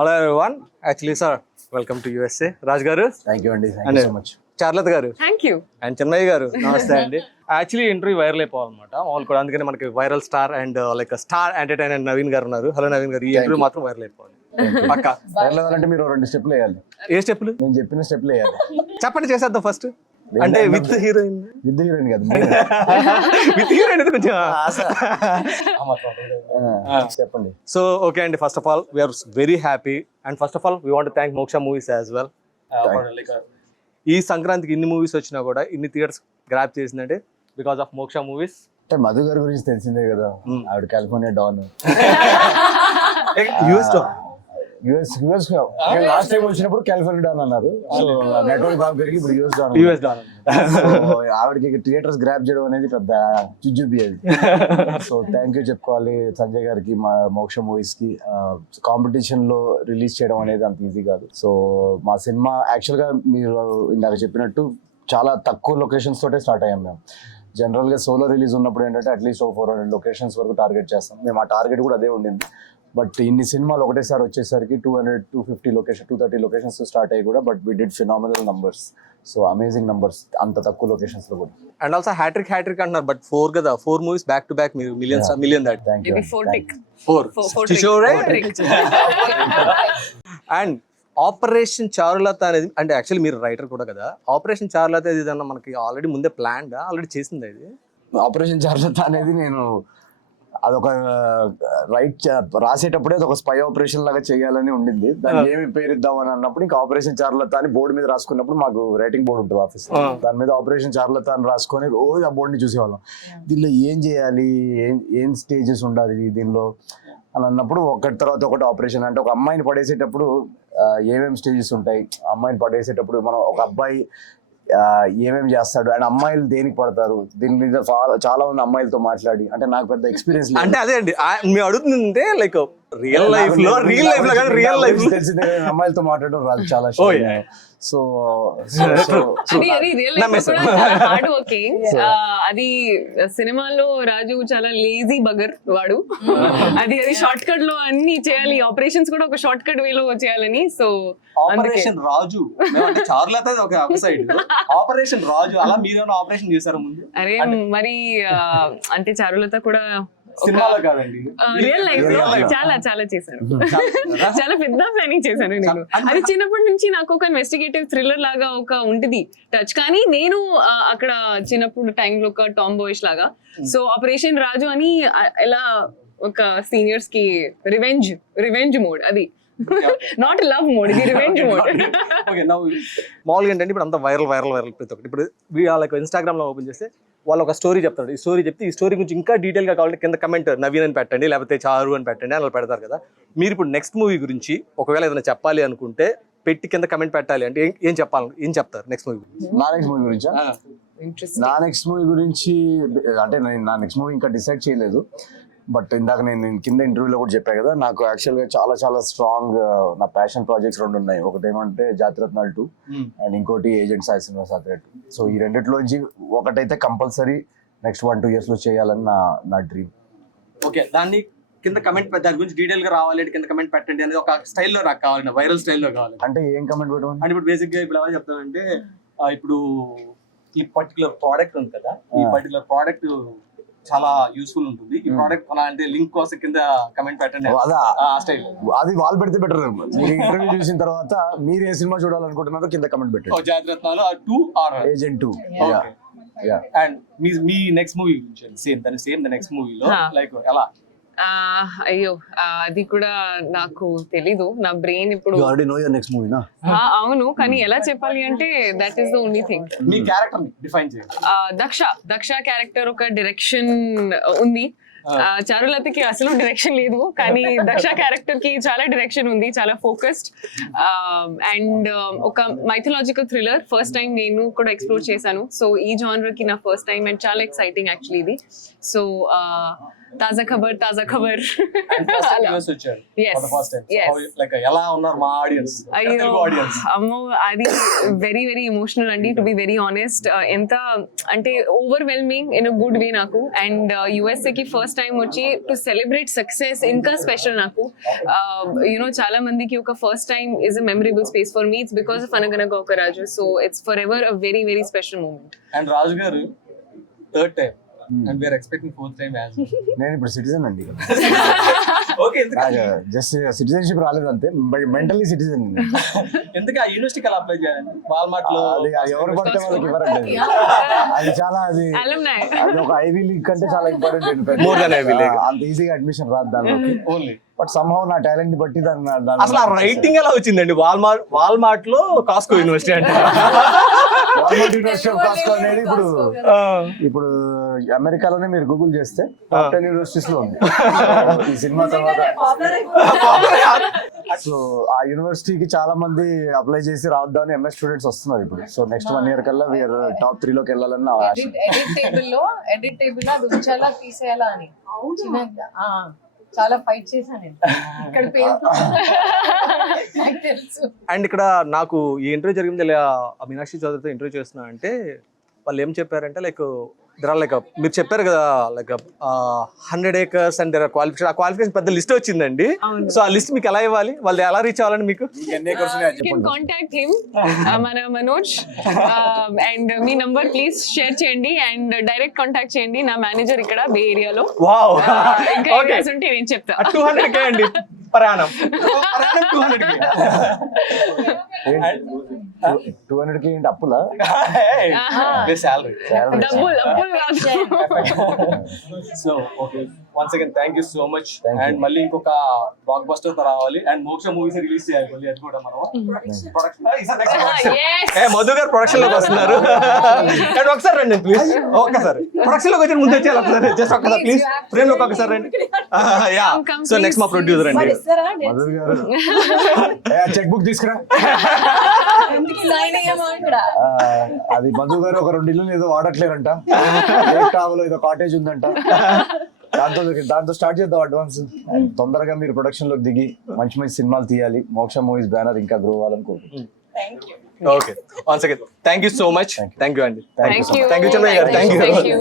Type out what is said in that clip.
Hello everyone, actually sir welcome to USA. Raj గారు thank you అండి, thank you so much. చార్లత్ గారు thank you and Chinnaiah గారు నమస్తే అండి. యాక్చువల్లీ ఇంటర్వ్యూ వైరల్ అయిపోవాలన్నమాట వాళ్ళు కూడా, అందుకని మనకి viral star and like star entertainer Naveen గారు ఉన్నారు. హలో నవీన్ గారు, ఈ ఇంటర్వ్యూ మాత్రం వైరల్ అయిపోవాలి పక్క. అంటే మీరు 2 స్టెప్లు వేయాలి. ఏ స్టెప్లు? నేను చెప్పిన స్టెప్లు వేయాలి. చెప్పండి, చేసేద్దాం ఫస్ట్. అంటే విత్ హీరోయిన్ విత్ హీరోయిన్ కదా, విత్ హీరోయిన్ అయితే కొంచెం చెప్పండి. సో ఓకే అండి, first of all we are very happy and first of all we want thank Moksha movies as well. ఈ సంక్రాంతికి ఇన్ని మూవీస్ వచ్చినా కూడా ఇన్ని థియేటర్స్ గ్రాప్ చేసిందంటే బికాస్ ఆఫ్ మోక్ష మూవీస్. అంటే మధు గారి గురించి తెలిసిందే కదా, ఆవిడ California don, US last time వచ్చినప్పుడు కాలిఫోర్నియా డాన్ అన్నారు. సో నెట్వర్క్ బాబు గారికి ఇప్పుడు యుఎస్ డాన్. ఆవిడకి థియేటర్స్ గ్రాప్ చేయడం అనేది పెద్ద చుజ్జుబి అది. సో థ్యాంక్ యూ చెప్పుకోవాలి సంజయ్ గారికి, మా మోక్ష మూవీస్ కి. కాంపిటీషన్ లో రిలీజ్ చేయడం అనేది అంత ఈజీ కాదు. సో మా సినిమా యాక్చువల్ గా మీరు ఇందాక చెప్పినట్టు చాలా తక్కువ లొకేషన్స్ తోటే స్టార్ట్ అయ్యాం మేము. జనరల్ గా సోలో రిలీజ్ ఉన్నప్పుడు ఏంటంటే అట్లీస్ట్ 400 లొకేషన్స్ వరకు టార్గెట్ చేస్తాం మేము. ఆ టార్గెట్ కూడా అదే ఉండింది. బట్ ఇన్ని సినిమాలు ఒకటేసారి వచ్చేసరికి 200-250 లొకేషన్ 230 లొకేషన్స్ స్టార్ట్ అయ్యి కూడా, but we did phenomenal numbers. So amazing numbers అంత తక్కువ లొకేషన్స్ లో కూడా. అండ్ ఆల్సో హ్యాట్రిక్ అంటున్నారు, బట్ 4 కదా, 4 మూవీస్ బ్యాక్ టు బ్యాక్ మీరు మిలియన్ దాట్. Thank you. And operation Charulatha అనేది, అంటే యాక్చువల్లీ మీరు రైటర్ కూడా కదా, ఆపరేషన్ చారులత ఏదన్నా మనకి ఆల్రెడీ ముందే ప్లాన్ ఆల్రెడీ చేసింది ఇది. ఆపరేషన్ చారులత అనేది నేను అదొక రాసేటప్పుడే ఒక స్పై ఆపరేషన్ లాగా చేయాలని ఉండింది. దాన్ని ఏమి పేరు ఇద్దామని అన్నప్పుడు ఇంకా ఆపరేషన్ చారులత అని బోర్డు మీద రాసుకున్నప్పుడు, మాకు రైటింగ్ బోర్డు ఉంటుంది ఆఫీస్, దాని మీద ఆపరేషన్ చారులత అని రాసుకొని రోజు ఆ బోర్డుని చూసేవాళ్ళం. దీనిలో ఏం చేయాలి, ఏం స్టేజెస్ ఉండాలి దీనిలో అని అన్నప్పుడు ఒకటి తర్వాత ఒకటి ఆపరేషన్. అంటే ఒక అమ్మాయిని పడేసేటప్పుడు ఏమేమి స్టేజెస్ ఉంటాయి, అమ్మాయిని పడేసేటప్పుడు మనం ఒక అబ్బాయి ఏమేమి చేస్తాడు అండ్ అమ్మాయిలు దేనికి పడతారు, దీని మీద చాలా మంది అమ్మాయిలతో మాట్లాడి, అంటే నాకు పెద్ద ఎక్స్పీరియన్స్ అంటే అదే అండి మేము అడుగుతుంటే లైక్ రియల్ లైఫ్ లో తెలిసిందే, అమ్మాయిలతో మాట్లాడడం రాదు చాలా. So hard working. అది సినిమాలో రాజు చాలా లేజీ బగర్ వాడు. అది షార్ట్ కట్ లో అన్ని చేయాలి, ఆపరేషన్స్ కూడా ఒక షార్ట్ కట్ వేలో చేయాలని. సో ఆపరేషన్ రాజు చారులత ఒక సైడ్, ఆపరేషన్ రాజు అలా మీరు ఆపరేషన్ చేశారు ముందు. అరే మరి అంటే చారులత కూడా రియల్ లైఫ్ లో చాలా చాలా చేశాను. చాలా పెద్ద ప్లానింగ్ చేశాను నేను. అది చిన్నప్పటి నుంచి నాకు ఒక ఇన్వెస్టిగేటివ్ థ్రిల్లర్ లాగా ఒక ఉంటుంది టచ్. కానీ నేను అక్కడ చిన్నప్పుడు టైంలో ఒక టామ్ బాయ్స్ లాగా. సో ఆపరేషన్ రాజు అని ఎలా ఒక సీనియర్స్ కి రివెంజ్ మోడ్, అది నాట్ లవ్ మోడ్, ఇది రివెంజ్ మోడ్. మామూలుగా ఏంటంటే ఇప్పుడు అంత వైరల్ ప్రతి ఒక్కటి. ఇప్పుడు లైక్ ఇన్స్టాగ్రామ్ లో ఓపెన్ చేస్తే వాళ్ళు ఒక స్టోరీ చెప్తాడు. ఈ స్టోరీ చెప్తే ఈ స్టోరీ గురించి ఇంకా డీటెయిల్ గా కావాలంటే కింద కమెంట్ నవీన్ అని పెట్టండి, లేకపోతే చారు అని పెట్టండి, అలా పెడతారు కదా. మీరు ఇప్పుడు నెక్స్ట్ మూవీ గురించి ఒకవేళ ఏదైనా చెప్పాలి అనుకుంటే పెట్టి కింద కమెంట్ పెట్టాలి అంటే ఏం చెప్తారు నెక్స్ట్ మూవీ గురించి? నా నెక్స్ట్ మూవీ గురించి అంటే నా నెక్స్ట్ మూవీ ఇంకా డిసైడ్ చేయలేదు. బట్ ఇందాక నేను కింద ఇంటర్వ్యూలో కూడా చెప్పాను కదా, నాకు యాక్చువల్గా చాలా చాలా స్ట్రాంగ్ నా ప్యాషన్ ప్రాజెక్ట్స్ 2 ఉన్నాయి. ఒకటి ఏమంటే జాతిరత్నాలు 2 అండ్ ఇంకోటి ఏజెంట్ సాయి శ్రీనివాస్ ఆత్రేయ 2. సో ఈ రెండిట్లోంచి ఒకటైతే కంపల్సరీ నెక్స్ట్ 1-2 years లో చేయాలని నా డ్రీమ్. ఓకే, దాన్ని కింద కమెంట్ దాని గురించి డీటెయిల్ గా రావాలి, కింద కమెంట్ పెట్టండి అనేది ఒక స్టైల్లో నాకు కావాలి, వైరల్ స్టైల్లో కావాలి. అంటే ఏం కమెంట్ పెట్టమని అంటే ఇప్పుడు బేసిక్ గా ఇప్పుడు ఎలా చెప్తానంటే, ఇప్పుడు ఈ పర్టికులర్ ప్రోడక్ట్ ఉంది కదా, ఈ పర్టికులర్ ప్రోడక్ట్ చాలా యూస్ఫుల్ ఉంటుంది, ఈ ప్రోడక్ట్ కొనాలంటే లింక్ కోసం కింద కమెంట్ పెట్టండి. అది వాళ్ళు పెడితే బెటర్. ఇంటర్వ్యూ చూసిన తర్వాత మీరు ఏ సినిమా చూడాలనుకుంటున్నారో కింద కమెంట్ పెట్టండి. జాతిరత్నాలు 2 are agent 2. And me next movie same the next మూవీలో లైక్ ఎలా? అయ్యో అది కూడా నాకు తెలీదు. నా బ్రెయిన్ ఇప్పుడు అవును, కానీ ఎలా చెప్పాలి అంటే that is the only thing. Me character ని డిఫైన్ చేయండి. దక్ష క్యారెక్టర్ ఒక డైరెక్షన్ ఉంది. చారులతకి అసలు డైరెక్షన్ లేదు, కానీ దక్ష క్యారెక్టర్ కి చాలా డైరెక్షన్ ఉంది, చాలా ఫోకస్డ్. అండ్ ఒక మైథలాజికల్ థ్రిల్లర్ ఫస్ట్ టైం నేను కూడా ఎక్స్ప్లోర్ చేశాను. సో ఈ జానర్ కి నా ఫస్ట్ టైం అండ్ చాలా ఎక్సైటింగ్ యాక్చువల్లీ ఇది. సో తాజా ఖబర్ యూఎస్ వచ్చారు Yes. For the first time Yes. Like ఎలా ఉన్నారు మా ఆడియన్స్ అయ్యో తెలుగు ఆడియన్స్ అమ్మో అది వెరీ వెరీ ఎమోషనల్ అండి టు బి వెరీ ఆనెస్ట్ ఎంత అంటే overwhelming in a good way నాకు అండ్ యుఎస్ఏ కి ఫస్ట్ టైం వచ్చి టు సెలబ్రేట్ సక్సెస్ ఇంకా స్పెషల్ నాకు యునో చాలా మందికి ఒక first time is a memorable space for me it's because of Anaganaga Oka Raju so it's forever a very very special moment and Raju గారు third time and we are expecting fourth time as నేను ఇప్పుడు citizen అండి okay just citizenship రాలేదు అంతే mentally citizen. ఎందుకు ఆ యూనివర్సిటీకి అలా అప్లై చేయాలండి వాల్మార్ట్ లో అది ఎవరు పడితే వాళ్ళకి ఇవ్వరండి. అది చాలా అది alumni ఒక ఐవీ లీగ్ కంటే చాలా important. More than Ivy League. అంత ఈజీగా అడ్మిషన్ రాదు దానిలోకి. ఓన్లీ బట్ సమ్హౌ నా టాలెంట్ బట్టి అసలు ఆ రైటింగ్ ఎలా వచ్చిందండి వాల్మార్ట్ లో కాస్కో యూనివర్సిటీ అంటే యూనివర్సిటీ ఆఫ్ కాస్కో అనేది ఇప్పుడు అమెరికాలోనే మీరు గూగుల్ చేస్తే టాప్ 10 యూనివర్సిటీస్ లో ఉంది. ఈ సినిమా తర్వాత సో ఆ యూనివర్సిటీకి చాలా మంది అప్లై చేసి రావద్దామని ఎంఎస్ స్టూడెంట్స్ వస్తున్నారు ఇప్పుడు. సో నెక్స్ట్ 1 year కల్లా వీఆర్ టాప్ 3 లోకి వెళ్ళాలని నా ఆశ. ఎడిట్ టేబుల్ లో అది ఉంచాలా తీసేయాలా అని చిన్నగా, చాలా ఫైట్ చేశాను నేను ఇక్కడ పేరు నాకు తెలుసు. అండ్ ఇక్కడ నాకు ఈ ఇంటర్వ్యూ జరిగింది మీనాక్షి చౌదరితో ఇంటర్వ్యూ చేస్తున్నా అంటే వాళ్ళు ఏం చెప్పారంటే లైక్ దర్ ఆర్ లైక్ మీరు చెప్పారు కదా like 100 acres and there are qualification. ఆ క్వాలిఫికేషన్ పెద్ద లిస్ట్ వచ్చిందండి. సో ఆ లిస్ట్ మీకు ఎలా ఇవ్వాలి, వాళ్ళు ఎలా రీచ్ అవ్వాలని మీకు can contact him మన Manoj and me number please share చేయండి అండ్ డైరెక్ట్ కాంటాక్ట్ చేయండి. నా మేనేజర్ ఇక్కడ బే ఏరియాలో వావ్ ఇంకా ఓకే areas ఉంటే నేను చెప్తా. 200K అండి ప్రయాణం 200K 200K ఏంటి అప్పులా? salary. డబ్బులు కాదు. So okay once again thank you so much. Thank you. And మళ్ళీ ఇంకొక బ్లాక్ బస్టర్ తో రావాలి అండ్ మోక్ష మూవీస్ రిలీజ్ చేయాలి మళ్ళీ అది కూడా మనం Yes. మధు గారు ప్రొడక్షన్ లోకి వస్తున్నారు. అండ్ ఒకసారి రండి ప్లీజ్, ఒక్కసారి ప్రొడక్షన్ లోకి వచ్చి ముందు వచ్చేయాలి ఒకసారి, జస్ట్ ఒక్కసారి ప్లీజ్ ఫ్రేమ్ లోకి ఒకసారి రండి. యా Come, సో నెక్స్ట్ మా ప్రొడ్యూసర్ అండి. మధుర్ గారు చెక్ బుక్ తీసుకురా. అది మధు గారు ఒక 2 ఇల్లు ఏదో వాడట్లేరంట, కావాలో ఏదో కాటేజ్ ఉందంట, దాంతో స్టార్ట్ చేద్దాం అడ్వాన్స్. తొందరగా మీరు ప్రొడక్షన్ లోకి దిగి మంచి మంచి సినిమాలు తీయాలి. మోక్ష మూవీస్ బ్యానర్ ఇంకా గ్రో అవ్వాలని కోరుకుంటున్నాను. Okay once again thank you so much. Thank you అండి. Thank you. Thank you Chandraiah గారు. Thank you. Thank you.